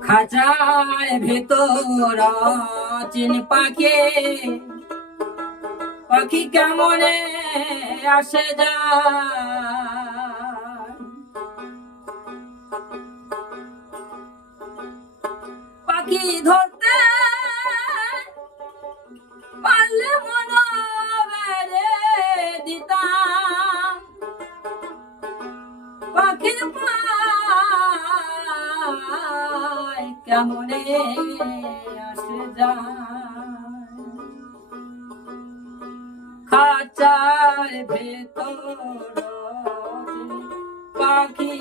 খাঁচার ভেতর চিন পাখি। পাখি কেমনে আসে যা পাখি ধরতে কেমনে আসে খাঁচার ভেতর পাখি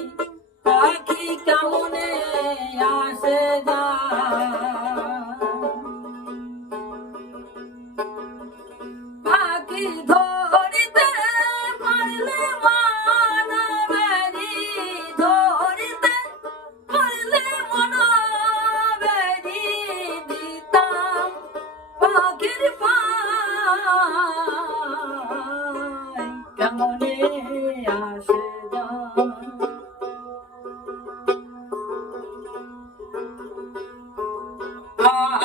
পাখি কেমনে আসে যায়?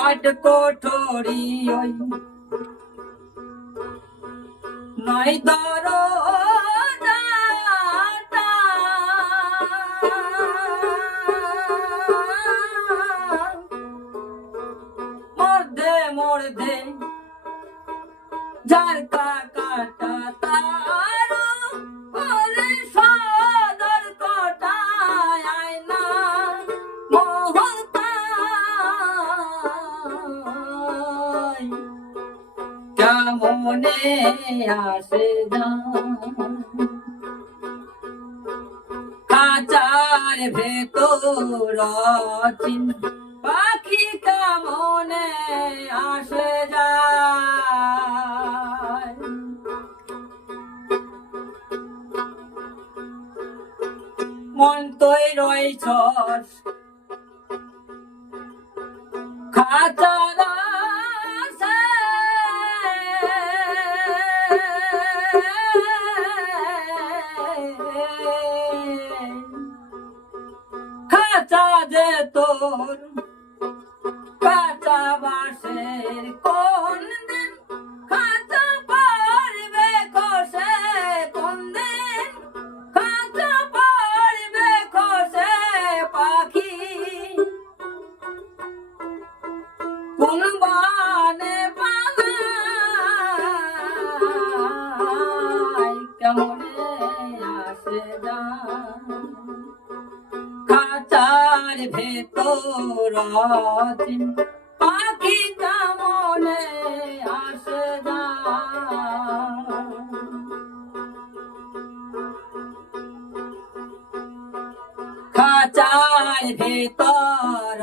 আট কোঠরি ওই। নয় দর মধ্যে মধ্যে যার কেমনে আসে ভেতর পাখি কেমনে আসে যায়? মন তৈ রয়েছ খাঁচার যে তোর চিন পাখি কেমনে আসে খাঁচার ভেতর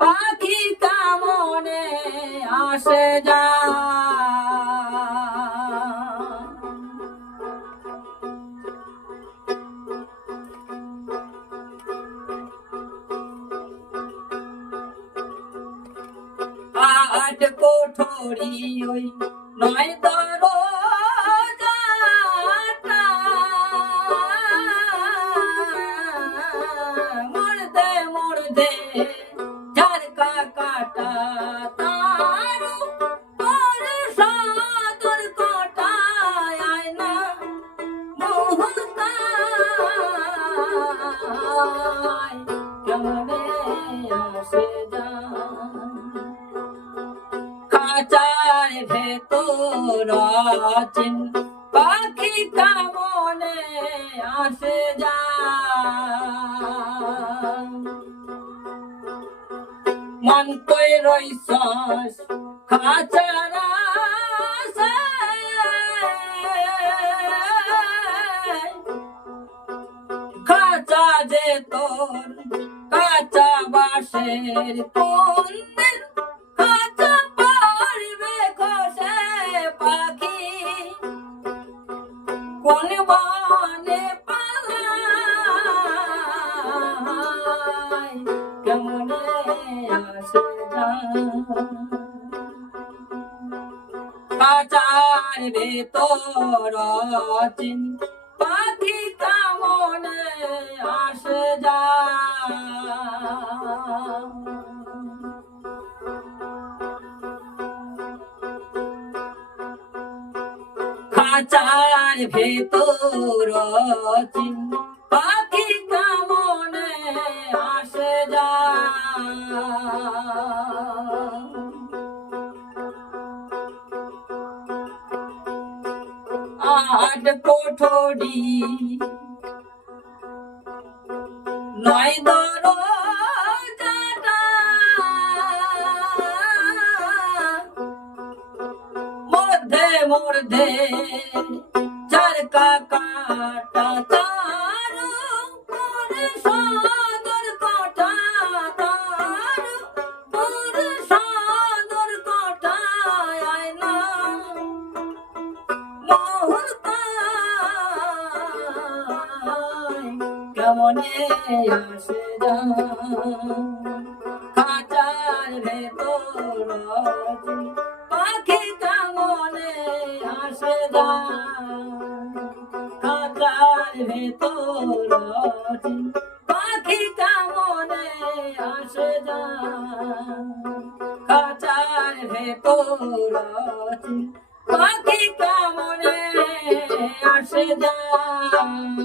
পাখি কেমনে আসে আট কোঠরি ওই নয় দর খাঁচার ভেতর চিন পাখি কামনে আসে যায় মন কই রইছস খাঁচার। খাঁচা যে তোর কাঁচা বাসের কোন বনে পালাই কেমনে আসে কাচার ভেতর চিন পাখি কামনে আসে খাঁচার ভেতর পাখি কামনে আসে যা আট কোঠরি নয় দরজাটা মধ্যে মধ্যে চার কাকাটা তার সাদর কাটা তার উপরে সাদর কাটা আয়না মোহন কেমনে আসে খাঁচার ভেতর খাঁচার ভেতর পাখি কেমনে আসে খাঁচার ভেতর পাখি কেমনে আসে যায়।